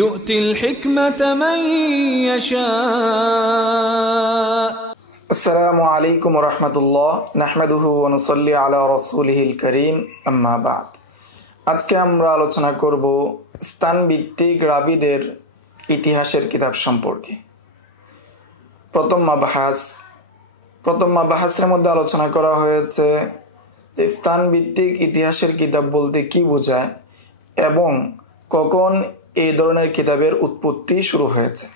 يؤتي الحكمة من يشاء আসসালামু আলাইকুম রহমতুল্লাহ নাহমাদুহু ওয়া নুসাল্লি আলা রাসূলিহিল কারীম আম্মা বাদ। আজকে আমরা আলোচনা করব স্থানভিত্তিক রাবীদের ইতিহাসের কিতাব সম্পর্কে। প্রথম মাবাহাসের মধ্যে আলোচনা করা হয়েছে যে স্থানভিত্তিক ইতিহাসের কিতাব বলতে কি বোঝায় এবং কখন এই ধরনের কিতাবের উৎপত্তি শুরু হয়েছে।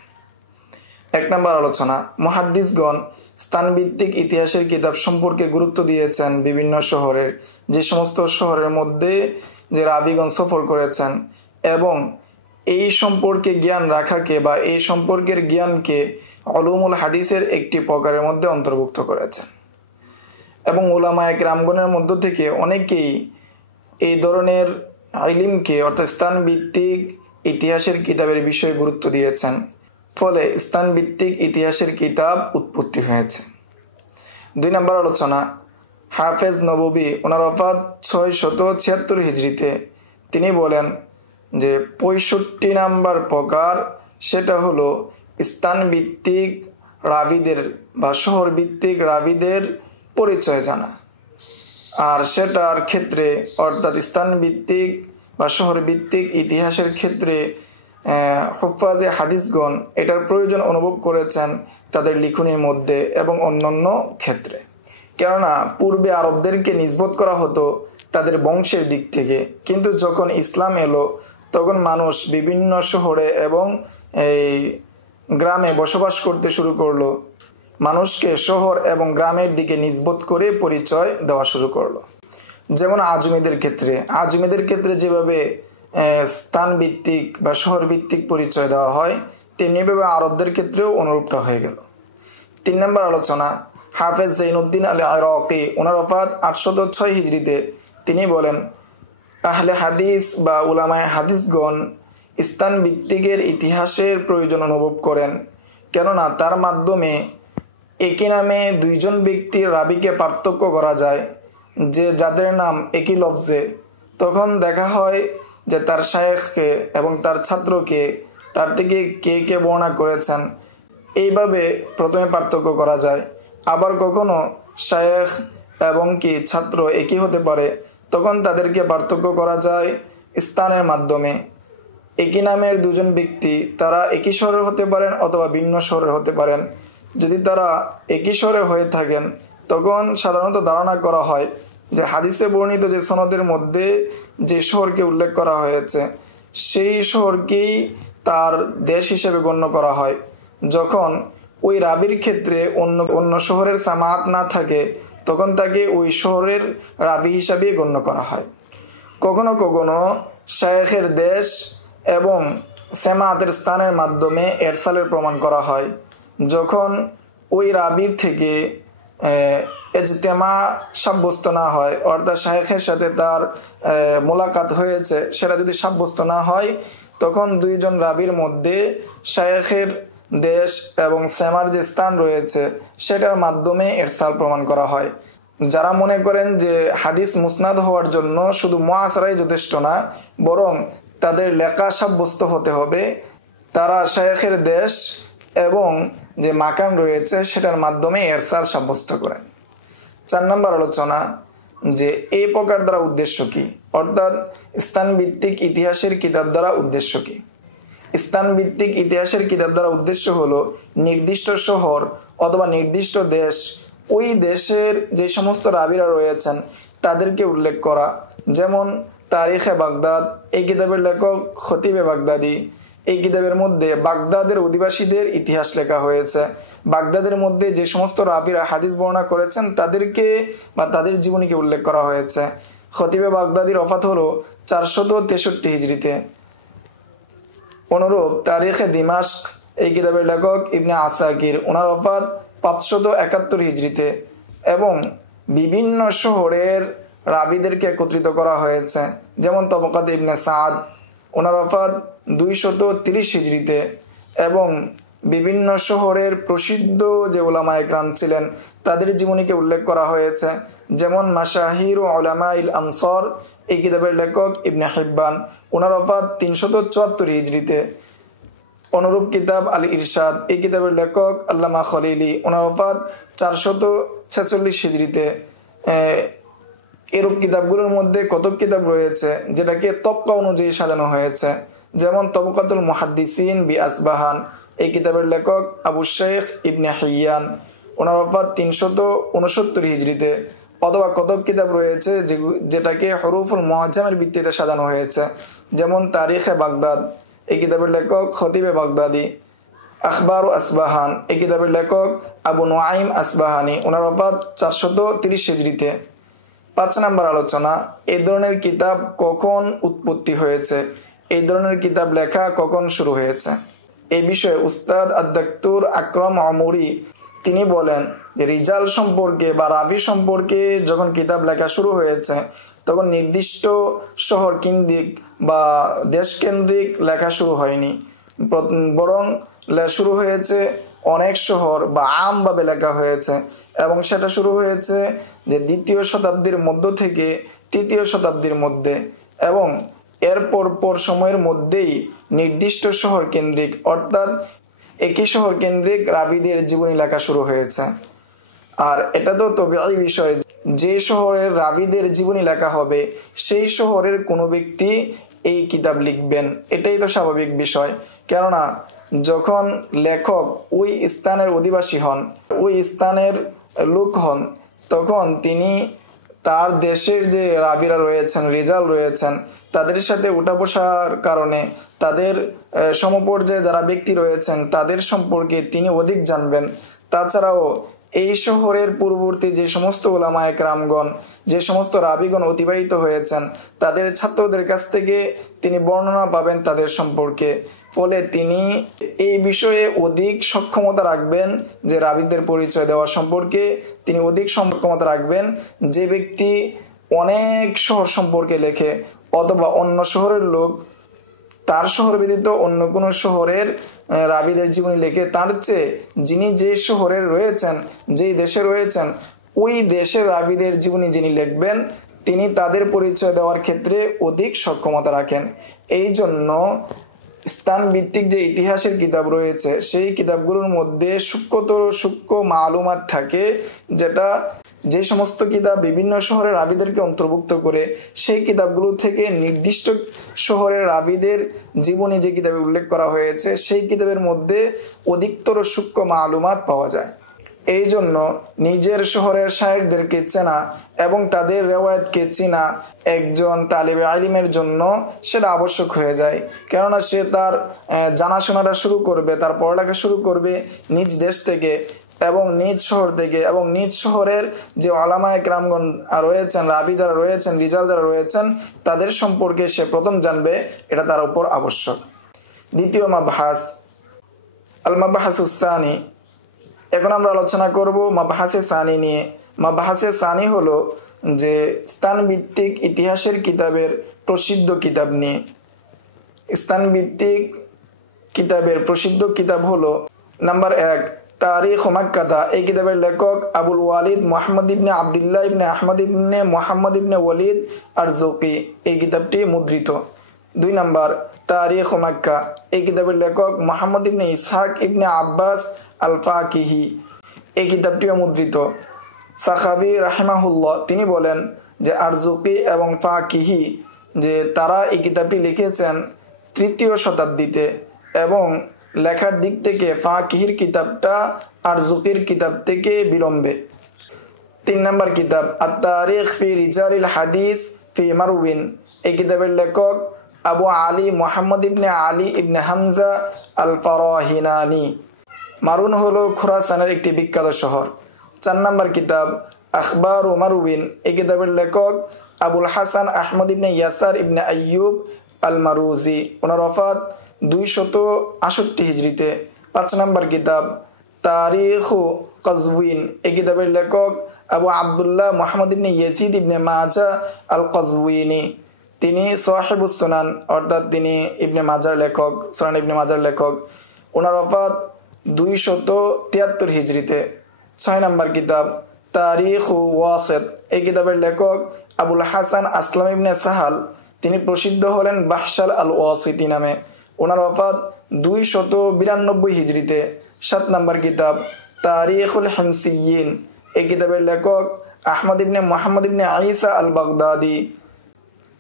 এক নম্বর আলোচনা, মুহাদ্দিসগণ স্থানভিত্তিক ইতিহাসের কিতাব সম্পর্কে গুরুত্ব দিয়েছেন বিভিন্ন শহরের, যে সমস্ত শহরের মধ্যে যে রাবীগণ সফর করেছেন এবং এই সম্পর্কে জ্ঞান রাখাকে বা এই সম্পর্কের জ্ঞানকে উলুমুল হাদিসের একটি প্রকারের মধ্যে অন্তর্ভুক্ত করেছেন। এবং উলামায়ে কেরামগণের মধ্য থেকে অনেকেই এই ধরনের ইলমকে অর্থাৎ স্থানভিত্তিক ইতিহাসের কিতাবের বিষয়ে গুরুত্ব দিয়েছেন, ফলে স্থানভিত্তিক ইতিহাসের কিতাব উৎপত্তি হয়েছে। 2 নম্বর আলোচনা, হাফেজ নববী ওনার ওফাত 676 হিজরিতে। তিনি বলেন যে 65 নম্বর প্রকার সেটা হলো স্থানভিত্তিক রাবীদের বা শহরভিত্তিক রাবীদের পরিচয় জানা। আর সেটার ক্ষেত্রে অর্থাৎ স্থানভিত্তিক বা শহরভিত্তিক ইতিহাসের ক্ষেত্রে হুফাজে হাদিসগণ এটার প্রয়োজন অনুভব করেছেন তাদের লিখনির মধ্যে এবং অন্যান্য ক্ষেত্রে। কেননা পূর্বে আরবদেরকে নিসবত করা হতো তাদের বংশের দিক থেকে, কিন্তু যখন ইসলাম এলো তখন মানুষ বিভিন্ন শহরে এবং এই গ্রামে বসবাস করতে শুরু করলো, মানুষকে শহর এবং গ্রামের দিকে নিসবত করে পরিচয় দেওয়া শুরু করলো। যেমন আজমিদের ক্ষেত্রে যেভাবে স্থানভিত্তিক বা শহরভিত্তিক পরিচয় দেওয়া হয়, তেমনিভাবে আরবদের ক্ষেত্রেও অনুরূপটা হয়ে গেল। 3 নম্বর আলোচনা, হাফেজ জাইনুদ্দিন আল ইরাকি ওনার ওফাত 806 হিজরিতে। তিনি বলেন, আহলে হাদিস বা উলামায়ে হাদিসগণ স্থানভিত্তিকের ইতিহাসের প্রয়োজন অনুভব করেন, কেননা তার মাধ্যমে একই নামে 2 জন ব্যক্তির রাবীকে পার্থক্য করা যায়, যে যাদের নাম একই লফজে। তখন দেখা হয় যে তার শায়েখকে এবং তার ছাত্রকে তার থেকে কে কে বর্ণনা করেছেন, এইভাবে প্রথমে পার্থক্য করা যায়। আবার কখনো শায়েখ এবং কি ছাত্র একই হতে পারে, তখন তাদেরকে পার্থক্য করা যায় স্থানের মাধ্যমে। একই নামের 2 জন ব্যক্তি তারা একই শহরের হতে পারেন অথবা ভিন্ন শহরের হতে পারেন। যদি তারা একই শহরে হয়ে থাকেন তখন সাধারণত ধারণা করা হয় যে হাদিসে বর্ণিত যে সনদের মধ্যে যে শহরকে উল্লেখ করা হয়েছে সেই শহরকেই তার দেশ হিসেবে গণ্য করা হয়। যখন ওই রাবীর ক্ষেত্রে অন্য শহরের সামাত না থাকে তখন তাকে ওই শহরের রাবী হিসাবে গণ্য করা হয়। কখনো কখনো শায়েখের দেশ এবং সামাতের স্থানের মাধ্যমে এরসালের প্রমাণ করা হয়। যখন ওই রাবীর থেকে ইজতেমা সাব্যস্ত না হয়, অর্থাৎ শায়েখের সাথে তার মোলাকাত হয়েছে, সেটা যদি সাব্যস্ত না হয় তখন 2 জন রাবীর মধ্যে শায়েখের দেশ এবং সেমার যে স্থান রয়েছে সেটার মাধ্যমে এরসাল প্রমাণ করা হয়। যারা মনে করেন যে হাদিস মুসনাদ হওয়ার জন্য শুধু মুআসারাই যথেষ্ট না, বরং তাদের লেখা সাব্যস্ত হতে হবে, তারা শায়েখের দেশ এবং যে মাকান রয়েছে সেটার মাধ্যমে এরসাল সাব্যস্ত করেন। 4 নম্বর আলোচনা, যে এই প্রকার দ্বারা উদ্দেশ্য কি, অর্থাৎ স্থানভিত্তিক ইতিহাসের কিতাব দ্বারা উদ্দেশ্য কি। স্থানভিত্তিক ইতিহাসের কিতাব দ্বারা উদ্দেশ্য হলো নির্দিষ্ট শহর অথবা নির্দিষ্ট দেশ, ওই দেশের যে সমস্ত রাবীরা রয়েছেন তাদেরকে উল্লেখ করা। যেমন তারিখে বাগদাদ, এই কিতাবের লেখক খতিবে বাগদাদি। এই কিতাবের মধ্যে বাগদাদের অধিবাসীদের ইতিহাস লেখা হয়েছে। বাগদাদের মধ্যে যে সমস্ত রাবীরা হাদিস বর্ণনা করেছেন তাদেরকে বা তাদের জীবনীকে উল্লেখ করা হয়েছে। খতিবে বাগদাদির ওফাত হলো 463 হিজরিতে। অনুরূপ তারিখে দিমাশক, এই কিতাবের লেখক ইবনে আসাকির, ওনার ওফাত 571 হিজরিতে। এবং বিভিন্ন শহরের রাবীদেরকে একত্রিত করা হয়েছে, যেমন তবকাত ইবনে সাদ, ওনার ওফাত 230 হিজরিতে। এবং বিভিন্ন শহরের প্রসিদ্ধ যে উলামায়ে কেরাম ছিলেন তাদের জীবনীকে উল্লেখ করা হয়েছে, যেমন মাশাহির ও উলামাইল আনসার, এই কিতাবের লেখক ইবনে হিব্বান, ওনার ওফাত 374 হিজরিতে। অনুরূপ কিতাব আল ইরশাদ, এই কিতাবের লেখক আল্লামা খলিলি, ওনার ওফাত 446 হিজরিতে। এরূপ কিতাবগুলোর মধ্যে কতক কিতাব রয়েছে যেটাকে তবকা অনুযায়ী সাজানো হয়েছে, যেমন তবকাতুল মুহাদ্দিসিন বি আসবাহান, এই কিতাবের লেখক আবু শেখ ইবনে হিয়ান, ওনার ওফাত 369 হিজরিতে। অথবা কতক কিতাব রয়েছে যেটাকে হরুফুল মুআজ্জামের ভিত্তিতে সাজানো হয়েছে, যেমন তারিখে বাগদাদ, এই কিতাবের লেখক খতিবে বাগদাদি। আখবারু আসবাহান, এই কিতাবের লেখক আবু নুআইম আসবাহানি, ওনার ওফাত 430 হিজরিতে। 5 নম্বর আলোচনা, এই ধরনের কিতাব কখন উৎপত্তি হয়েছে, এই ধরনের কিতাব লেখা কখন শুরু হয়েছে। এই বিষয়ে উস্তাদ আদ-দাক্তুর আকরাম আমুরি তিনি বলেন যে রিজাল সম্পর্কে বা রাবি সম্পর্কে যখন কিতাব লেখা শুরু হয়েছে তখন নির্দিষ্ট শহর কেন্দ্রিক বা দেশ কেন্দ্রিক লেখা শুরু হয়নি, বরং শুরু হয়েছে অনেক শহর বা আমভাবে লেখা হয়েছে, এবং সেটা শুরু হয়েছে যে 2য় শতাব্দীর মধ্য থেকে 3য় শতাব্দীর মধ্যে, এবং এরপর সময়ের মধ্যেই নির্দিষ্ট শহর কেন্দ্রিক অর্থাৎ একই শহর কেন্দ্রিক রাবিদের জীবনী লেখা শুরু হয়েছে। আর এটা তো তবেই বিষয়, যে শহরের রাবিদের জীবনী লেখা হবে সেই শহরের কোনো ব্যক্তি এই কিতাব লিখবেন, এটাই তো স্বাভাবিক বিষয়। কেননা যখন লেখক ওই স্থানের অধিবাসী হন, ওই স্থানের লোক হন, তখন তিনি তার দেশের যে রাবিরা রয়েছেন, রিজাল রয়েছেন, তাদের সাথে উঠা বসার কারণে তাদের সমপর্যায়ে যারা ব্যক্তি রয়েছেন তাদের সম্পর্কে তিনি অধিক জানবেন। তাছাড়াও এই শহরের পূর্ববর্তী যে সমস্ত উলামায়ে কেরামগণ, যে সমস্ত রাবিগণ অতিবাহিত হয়েছেন, তাদের ছাত্রদের কাছ থেকে তিনি বর্ণনা পাবেন তাদের সম্পর্কে। ফলে তিনি এই বিষয়ে অধিক সক্ষমতা রাখবেন, যে রাবিদের পরিচয় দেওয়া সম্পর্কে তিনি অধিক সক্ষমতা রাখবেন। যে ব্যক্তি অনেক শহর সম্পর্কে লেখে অথবা অন্য শহরের লোক তার শহর ব্যতীত অন্য কোনো শহরের রাবিদের জীবনী লেখে, তার চেয়ে যিনি যে শহরের রয়েছেন, যেই দেশে রয়েছেন, ওই দেশের রাবিদের জীবনী যিনি লিখবেন তিনি তাদের পরিচয় দেওয়ার ক্ষেত্রে অধিক সক্ষমতা রাখেন। এই জন্য স্থান ভিত্তিক যে ইতিহাসের কিতাব রয়েছে সেই কিতাবগুলোর মধ্যে সূক্ষ্ম মালুমাত থাকে, যেটা যে সমস্ত কিতাব বিভিন্ন শহরের রাবিদেরকে অন্তর্ভুক্ত করে, সেই কিতাবগুলো থেকে নির্দিষ্ট শহরের রাবিদের জীবনী যে কিতাবে উল্লেখ করা হয়েছে সেই কিতাবের মধ্যে অধিকতর সূক্ষ্ম মালুমাত পাওয়া যায়। এই জন্য নিজের শহরের শায়েখদেরকে চেনা এবং তাদের রেওয়ায়াতকে চেনা একজন তালিবে ইলমের জন্য সেটা আবশ্যক হয়ে যায়। কেননা সে তার জানাশোনাটা শুরু করবে, তার পড়ালেখা শুরু করবে নিজ দেশ থেকে এবং নিজ শহর থেকে, এবং নিজ শহরের যে উলামায়ে কেরামগণ রয়েছেন, রাবি যারা রয়েছেন, রিজাল যারা রয়েছেন, তাদের সম্পর্কে সে প্রথম জানবে, এটা তার উপর আবশ্যক। দ্বিতীয় মাবহাস আল মাবহাসুস সানি। এখন আমরা আলোচনা করব মাবহাসে সানি নিয়ে। মাবহাসে সানি হলো যে স্থানভিত্তিক ইতিহাসের কিতাবের প্রসিদ্ধ কিতাব নিয়ে। স্থানভিত্তিক কিতাবের প্রসিদ্ধ কিতাব হলো নাম্বার 1 তারিখ মাক্কা। এই কিতাবের লেখক আবুল ওয়ালিদ মুহাম্মদ ইবনে আবদুল্লাহ ইবনে আহমদ ইবনে মুহাম্মদ ইবনে ওয়ালিদ আরজুকি, এই কিতাবটি মুদ্রিত। 2 নাম্বার তারিখ মাক্কা। এই কিতাবের লেখক মুহাম্মদ ইবনে ইসহাক ইবনে আব্বাস আল ফাকিহি, এই কিতাবটিও মুদ্রিত। সাখাবি রাহিমাহুল্লাহ তিনি বলেন যে আরজুকি এবং ফাকিহি যে তারা এই কিতাবটি লিখেছেন 3য় শতাব্দীতে, এবং লেখার দিক থেকে ফাকিহির কিতাবটা আরজুকির কিতাব থেকে বিলম্বে। 3 নম্বর কিতাব আত-তারিখ ফি রিজালিল হাদিস ফি মারউইন। এই কিতাবের লেখক আবু আলী মুহাম্মদ ইবনে আলী ইবনে হামজা আল ফারাহিনানি। মারুন হলো খুরাসানের একটি বিখ্যাত শহর। 4 নম্বর কিতাব আখবার ও মারউইন। এই কিতাবের লেখক আবুল হাসান আহমদ ইবনে ইয়াসার ইবনে আইয়ুব আল মারুজি, ওনার ওফাত 268 হিজরিতে। 5 নম্বর কিতাব তারিখ কজউইন। এই কিতাবের লেখক আবু আবদুল্লাহ মুহাম্মদ ইবনে ইয়াজিদ ইবনে মাজা আল কজউইনি। তিনি সাহিবুস সুনান অর্থাৎ তিনি ইবনে মাজার লেখক, সুনান ইবনে মাজার লেখক। ওনার ওফাত 273 হিজরিতে। 6 নম্বর কিতাব তারিখ ওয়াসিত। এই কিতাবের লেখক আবুল হাসান আসলাম ইবনে সাহাল, তিনি প্রসিদ্ধ হলেন বাহশাল আল ওয়াসিতি নামে। ওনার ওফাত 292 হিজরিতে। 7 নম্বর কিতাব তারিখুল হিমসিয়িন, এই কিতাবের লেখক আহমদ ইবনে মুহাম্মদ ইবনে ঈসা আল বাগদাদি,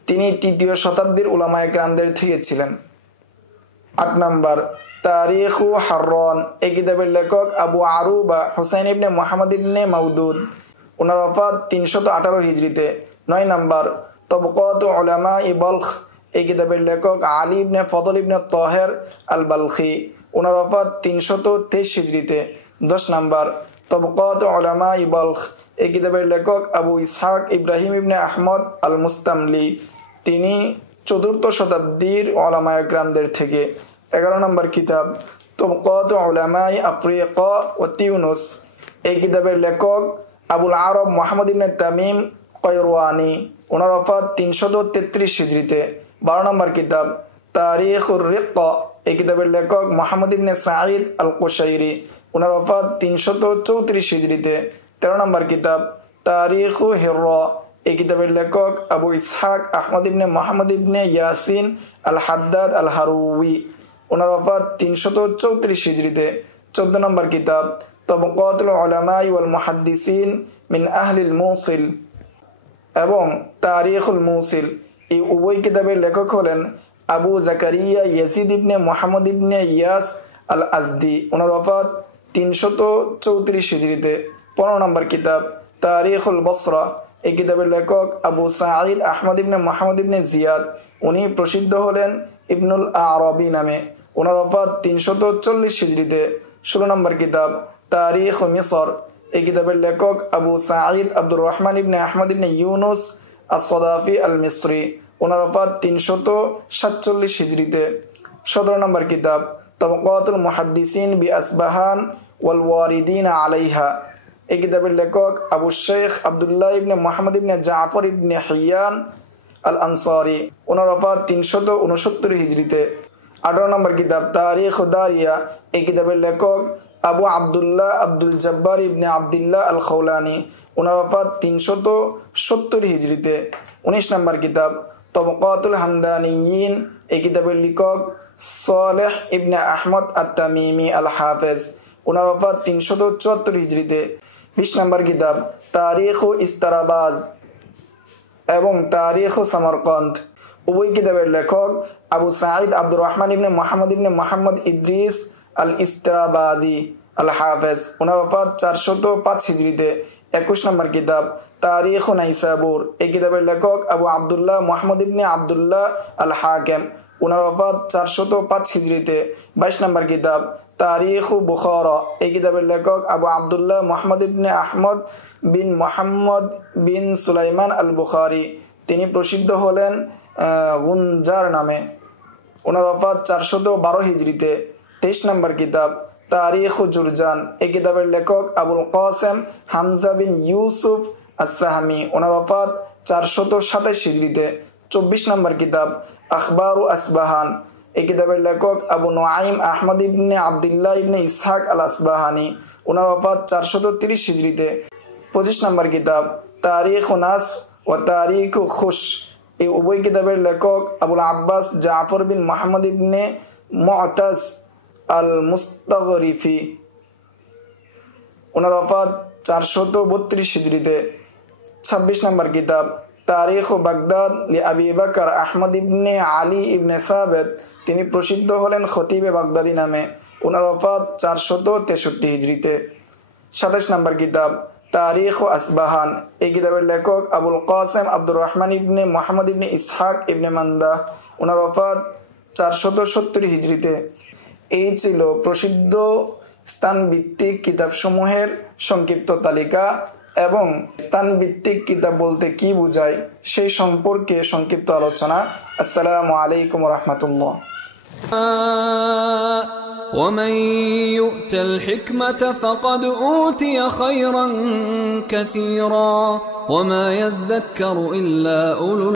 তিনি 3য় শতাব্দীর উলামায়ে কেরামদের থেকে ছিলেন। 8 নম্বর তারিখু হাররান, এই কিতাবের লেখক আবু আরুবা হুসাইন ইবনে মুহাম্মদ ইবনে মাউদুদ, ওনার ওফাত 318 হিজরিতে। 9 নম্বর তবকাত উলামা বালখ, এই কিতাবের লেখক আলী ইবনে ফদল ইবনে তাহের আল বালখি, ওনার ওফাত 323 হিজরিতে। 10 নম্বর তবকাত উলামা বালখ, এই কিতাবের লেখক আবু ইসহাক ইব্রাহিম ইবনে আহমদ আল মুস্তামলি, তিনি 4th শতাব্দীর উলামায়ে কেরামদের থেকে। 11 নম্বর কিতাব তবকাত উলামা আফ্রিকা ও তিউনুস, এই কিতাবের লেখক আবুল আরব মুহাম্মদ ইবনে তামিম কয়রওয়ানি, ওনার ওফাত 333 হিজরিতে। 12 নম্বর কিতাব তারিখুর রিক্কা, এই কিতাবের লেখক মুহাম্মদ ইবনে সাঈদ আল কুশাইরি, ওনার ওফাত 334 হিজরিতে। 13 নম্বর কিতাব তারিখু হিররা, এই কিতাবের লেখক আবু ইসহাক আহমদ ইবনে মুহাম্মদ ইবনে ইয়াসিন আল হাদ্দাদ আল হারুই, ওনার ওফাত 334 হিজরিতে। 14 নম্বর কিতাব তবকাতুল উলামা ওয়াল মুহাদ্দিসিন মিন আহলিল মৌসিল এবং তারিখুল মৌসিল, এই উভয় কিতাবের লেখক হলেন আবু জাকারিয়া ইয়াজিদ ইবনে মুহাম্মদ ইবনে ইয়াস আল আজদি, ওনার ওফাত 334 হিজরিতে। 15 নম্বর কিতাব তারিখুল বসরা, এই কিতাবের লেখক আবু সাঈদ আহমদ ইবনে মুহাম্মদ ইবনে জিয়াদ, উনি প্রসিদ্ধ হলেন ইবনুল আরবি নামে, ওনার ওফাত 340 হিজরিতে। 16 নম্বর কিতাব তারিখ মিসর, এই কিতাবের লেখক আবু সাঈদ আব্দুর রহমান ইবনে আহমদ ইবনে ইউনুস আস-সাদাফি আল মিসরি, ওনার ওফাত 347 হিজরিতে। 17 নম্বর কিতাব তবকাতুল মুহাদ্দিসিন বি আসবাহান ওয়াল ওয়ারিদিন আলাইহা, এই কিতাবের লেখক আবু শেখ আব্দুল্লাহ ইবনে মুহাম্মদ ইবনে জাফর ইবনে হিয়ান আল আনসারি, ওনার ওফাত 369 হিজরিতে। 18 নম্বর কিতাব তারিখ দারিয়া, এই কিতাবের লেখক আবু আবদুল্লাহ আব্দুল জব্বার ইবনে আবদুল্লাহ আল খৌলানি, ওনার ওফাত 370 হিজরিতে। 19 নম্বর কিতাব তবকাতুল হামদানিয়িন, এই কিতাবের লেখক সালেহ ইবনে আহমদ আত-তামিমি আল হাফেজ, ওনার ওফাত 374 হিজরিতে। 20 নম্বর কিতাব তারিখ ইস্তারাবাজ এবং তারিখ সামরকন্দ, উভয় কিতাবের লেখক আবু সাঈদ আব্দুর রহমান ইবনে মুহাম্মদ ইদ্রিস আল ইস্তারাবাদি আল হাফেজ, ওনার ওফাত 405 হিজরিতে। 21 নম্বর কিতাব তারিখ নাইসাবুর, এই কিতাবের লেখক আবু আবদুল্লাহ মুহাম্মদ ইবনে আবদুল্লাহ আল হাকিম, ওনার ওফাত 405 হিজরিতে। 22 নম্বর কিতাব তারিখ বুখারা, এই কিতাবের লেখক আবু আবদুল্লাহ মুহাম্মদ ইবনে আহমদ বিন মুহাম্মদ বিন সুলাইমান আল বুখারি, তিনি প্রসিদ্ধ হলেন গুনজার নামে, ওনার ওফাত 412 হিজরিতে। 23 নম্বর কিতাব তারিখ জুরজান, এই কিতাবের লেখক আবুল কাসেম হামজা বিন ইউসুফ আস-সাহামি, ওনার ওফাত 427 হিজরিতে। 24 নম্বর কিতাব আখবারু আসবাহান, এই কিতাবের লেখক আবু নুআইম আহমদ ইবনে আবদুল্লাহ ইবনে ইসহাক আল আসবাহানি, ওনার ওফাত 430 হিজরিতে। 25 নম্বর কিতাব তারিখ নাস ও তারিখ খুশ, এই উভয় কিতাবের লেখক আবুল আব্বাস জাফর বিন মুহাম্মদ ইবনে মুআতাজ আল মুস্তাগরিফি, ওনার ওফাত 432 হিজরিতে। 26 নম্বর কিতাব তারিখ বাগদাদ লি আবি বকর আহমদ ইবনে আলী ইবনে সাবেত, তিনি প্রসিদ্ধ হলেন খতিবে বাগদাদি নামে, ওনার ওফাত 463 হিজরিতে। 27 নম্বর কিতাব তারিখ আসবাহান, এই কিতাবের লেখক আবুল কাসেম আব্দুর রহমান ইবনে মুহাম্মদ ইবনে ইসহাক ইবনে মান্দা, ওনার ওফাত 470 হিজরিতে। এই ছিল প্রসিদ্ধ স্থানভিত্তিক কিতাবসমূহের সংক্ষিপ্ত তালিকা এবং স্থানভিত্তিক কিতাব বলতে কি বোঝায় সেই সম্পর্কে সংক্ষিপ্ত আলোচনা। আসসালামু আলাইকুম ওয়া রাহমাতুল্লাহ। ومن يؤت الحكمة فقد أوتي خيرا كثيرا وما يذكر إلا أولو